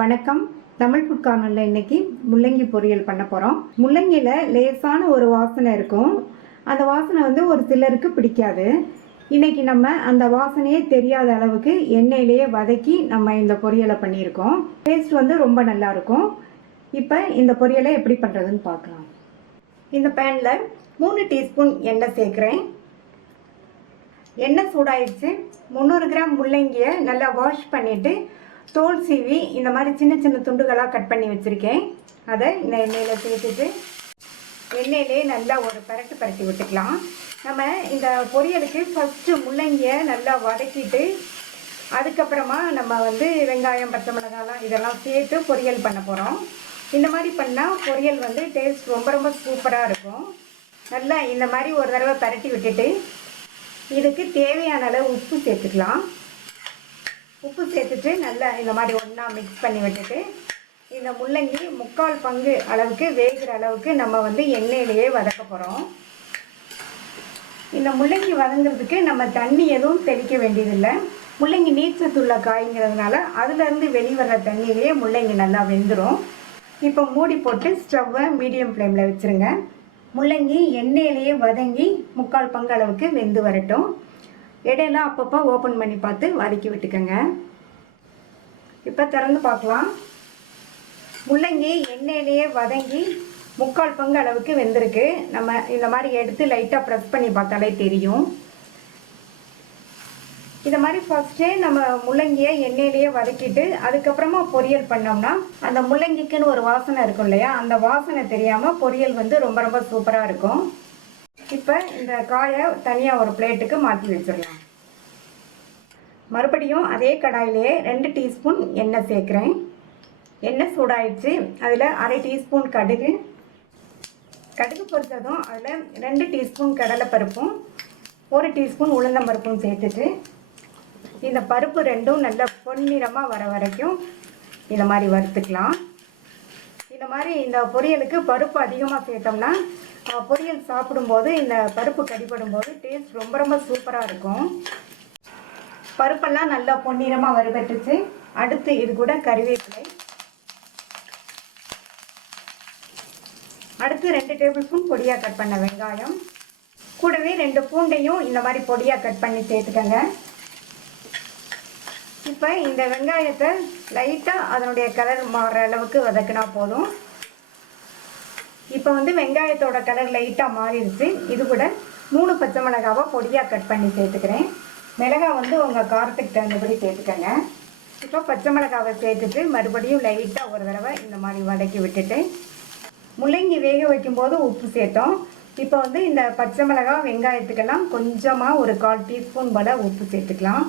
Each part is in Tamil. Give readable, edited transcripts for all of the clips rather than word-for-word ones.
வணக்கம். தமிழ் ஃபுட் கார்னரில் இன்னைக்கு முள்ளங்கி பொரியல் பண்ண போகிறோம். முள்ளங்கியில் லேசான ஒரு வாசனை இருக்கும். அந்த வாசனை ஒரு சிலருக்கு பிடிக்காது. இன்னைக்கு நம்ம அந்த வாசனையே தெரியாத அளவுக்கு எண்ணெயிலேயே வதக்கி நம்ம இந்த பொரியலை பண்ணியிருக்கோம். டேஸ்ட் ரொம்ப நல்லா இருக்கும். இப்போ இந்த பொரியலை எப்படி பண்ணுறதுன்னு பார்க்கலாம். இந்த பேனில் 3 டீஸ்பூன் எண்ணெய் சேர்க்குறேன். எண்ணெய் சூடாயிடுச்சு. 300 கிராம் முள்ளங்கியை நல்லா வாஷ் பண்ணிவிட்டு தோல் சீவி இந்த மாதிரி சின்ன சின்ன துண்டுகளாக கட் பண்ணி வச்சுருக்கேன். அதை இந்த எண்ணெயில் சேர்த்துட்டு எண்ணெயிலே நல்லா ஒரு பரட்டி விட்டுக்கலாம். நம்ம இந்த பொரியலுக்கு ஃபஸ்ட்டு முள்ளங்கியை நல்லா வதக்கிட்டு அதுக்கப்புறமா நம்ம வெங்காயம், பச்சை மிளகாலாம் இதெல்லாம் சேர்த்து பொரியல் பண்ண போகிறோம். இந்த மாதிரி பண்ணால் பொரியல் டேஸ்ட் ரொம்ப சூப்பராக இருக்கும். நல்லா இந்த மாதிரி ஒரு தடவை பரட்டி விட்டுட்டு இதுக்கு தேவையான அளவு உப்பு சேர்த்துக்கலாம். உப்பு சேர்த்துட்டு நல்லா இந்த மாதிரி ஒன்றா மிக்ஸ் பண்ணி விட்டுட்டு இந்த முள்ளங்கி 3/4 பங்கு அளவுக்கு வேகிற அளவுக்கு நம்ம எண்ணெயிலேயே வதக்க போகிறோம். இந்த முள்ளங்கி வதங்கிறதுக்கு நம்ம தண்ணி எதுவும் தெளிக்க வேண்டியதில்லை. முள்ளங்கி நீர்ச்சத்துள்ள காய்ங்கிறதுனால அதுலேருந்து வெளிவர தண்ணியிலேயே முள்ளங்கி நல்லா வெந்துடும். இப்போ மூடி போட்டு ஸ்டவ்வை மீடியம் ஃப்ளேமில் வச்சுருங்க. முள்ளங்கி எண்ணெயிலேயே வதங்கி 3/4 பங்கு அளவுக்கு வெந்து வரட்டும். இடையெல்லாம் அப்பப்போ ஓப்பன் பண்ணி பார்த்து வதக்கி விட்டுக்கோங்க. இப்போ திறந்து பார்க்கலாம். முள்ளங்கி எண்ணெயிலேயே வதங்கி 3/4 பங்கு அளவுக்கு வெந்திருக்கு. நம்ம இந்த மாதிரி எடுத்து லைட்டாக ப்ரெஸ் பண்ணி பார்த்தாலே தெரியும். இந்த மாதிரி ஃபஸ்ட்டே நம்ம முள்ளங்கியை எண்ணெயிலேயே வதக்கிட்டு அதுக்கப்புறமா பொரியல் பண்ணோம்னா அந்த முள்ளங்கிக்குன்னு ஒரு வாசனை இருக்கும் இல்லையா, அந்த வாசனை தெரியாமல் பொரியல் ரொம்ப சூப்பராக இருக்கும். இப்போ இந்த காயை தனியாக ஒரு பிளேட்டுக்கு மாற்றி வச்சிடலாம். மறுபடியும் அதே கடாயிலே 2 டீஸ்பூன் எண்ணெய் சேர்க்குறேன். எண்ணெய் சூடாயிடுச்சு. அதில் 1/2 டீஸ்பூன் கடுகு பொரிச்சதும் அதில் 2 டீஸ்பூன் கடலைப்பருப்பும் 1 டீஸ்பூன் உளுந்தம்பருப்பும் சேர்த்துட்டு இந்த பருப்பு ரெண்டும் நல்லா பொன்னிறமாக வர வரைக்கும் இந்த மாதிரி வறுத்துக்கலாம். இந்த மாதிரி இந்த பொரியலுக்கு பருப்பு அதிகமாக சேர்த்தோம்னா பொரியல் சாப்பிடும்போது இந்த பருப்பு கடிபடும் போது டேஸ்ட் ரொம்ப சூப்பராக இருக்கும். பருப்பெல்லாம் நல்லா பொன்னிறமாக வறுபட்டுச்சு. அடுத்து இது கூட கறிவேப்பிலை, அடுத்து 2 டேபிள் ஸ்பூன் பொடியாக கட் பண்ண வெங்காயம், கூடவே 2 பூண்டையும் இந்த மாதிரி பொடியாக கட் பண்ணி சேர்த்துக்கங்க. இப்போ இந்த வெங்காயத்தை லைட்டாக அதனுடைய கலர் மாறுற அளவுக்கு வதக்கினா போதும். இப்போ வெங்காயத்தோட கலர் லைட்டாக மாறிடுச்சு. இது கூட 3 பச்சை மிளகாவை பொடியாக கட் பண்ணி சேர்த்துக்கிறேன். மிளகாய் உங்கள் காரத்துக்கு தகுந்தபடி சேர்த்துக்கங்க. இப்போ பச்சை மிளகாவை சேர்த்துட்டு மறுபடியும் லைட்டாக ஒரு தடவை இந்த மாதிரி வதக்கி விட்டுட்டு முள்ளங்கி வேக வைக்கும்போது உப்பு சேர்த்தோம். இப்போ இந்த பச்சை மிளகாய் வெங்காயத்துக்கெல்லாம் கொஞ்சமாக ஒரு 1/4 டீஸ்பூன் போல் உப்பு சேர்த்துக்கலாம்.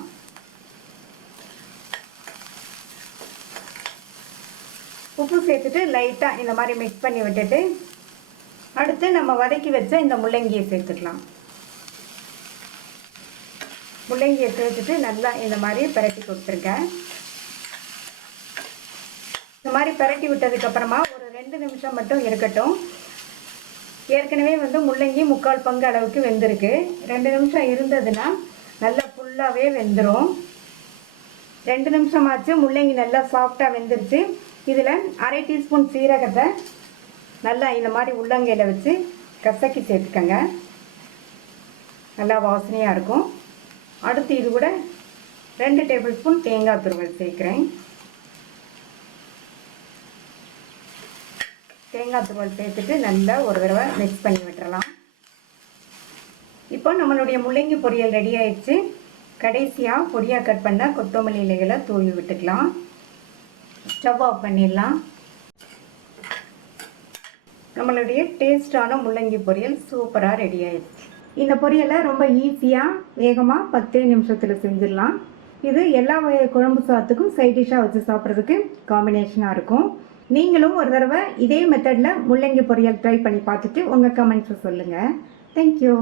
உப்பு சேர்த்துட்டு லைட்டாக இந்த மாதிரி மிக்ஸ் பண்ணி விட்டுட்டு அடுத்து நம்ம வதக்கி வச்ச இந்த முள்ளங்கியை சேர்த்துக்கலாம். முள்ளங்கியை சேர்த்துட்டு நல்லா இந்த மாதிரி பரட்டி கொடுத்துருக்கேன். இந்த மாதிரி பரட்டி விட்டதுக்கப்புறமா ஒரு 2 நிமிஷம் மட்டும் இருக்கட்டும். ஏற்கனவே முள்ளங்கி 3/4 பங்கு அளவுக்கு வெந்திருக்கு. 2 நிமிஷம் இருந்ததுன்னா நல்லா ஃபுல்லாகவே வெந்துடும். 2 நிமிஷமாச்சு. முள்ளங்கி நல்லா சாஃப்டாக வெந்துருச்சு. இதில் 1/2 டீஸ்பூன் சீரகத்தை நல்லா இந்த மாதிரி உள்ளங்கையில் வச்சு கசக்கி சேர்த்துக்கங்க. நல்லா வாசனையாக இருக்கும். அடுத்து இது கூட 2 டேபிள் ஸ்பூன் தேங்காய் துருவல் சேர்க்குறேன். தேங்காய் துருவல் சேர்த்துட்டு நல்லா ஒரு தடவை மிக்ஸ் பண்ணி விட்டுறலாம். இப்போ நம்மளுடைய முள்ளங்கி பொரியல் ரெடி ஆயிடுச்சு. கடைசியாக பொடியாக கட் பண்ண கொத்தமல்லி இலைகளை தூவி விட்டுக்கலாம். ஸ்டவ் ஆஃப் பண்ணிடலாம். நம்மளுடைய டேஸ்டான முள்ளங்கி பொரியல் சூப்பராக ரெடி ஆயிடுச்சு. இந்த பொரியலை ரொம்ப ஈஸியாக வேகமாக 10 நிமிஷத்தில் செஞ்சிடலாம். இது எல்லா வகை குழம்பு சாதத்துக்கும் சைட் டிஷ்ஷாக வச்சு சாப்பிட்றதுக்கு காம்பினேஷனாக இருக்கும். நீங்களும் ஒரு தடவை இதே மெத்தடில் முள்ளங்கி பொரியல் ட்ரை பண்ணி பார்த்துட்டு உங்கள் கமெண்ட்ஸை சொல்லுங்கள். தேங்க்யூ.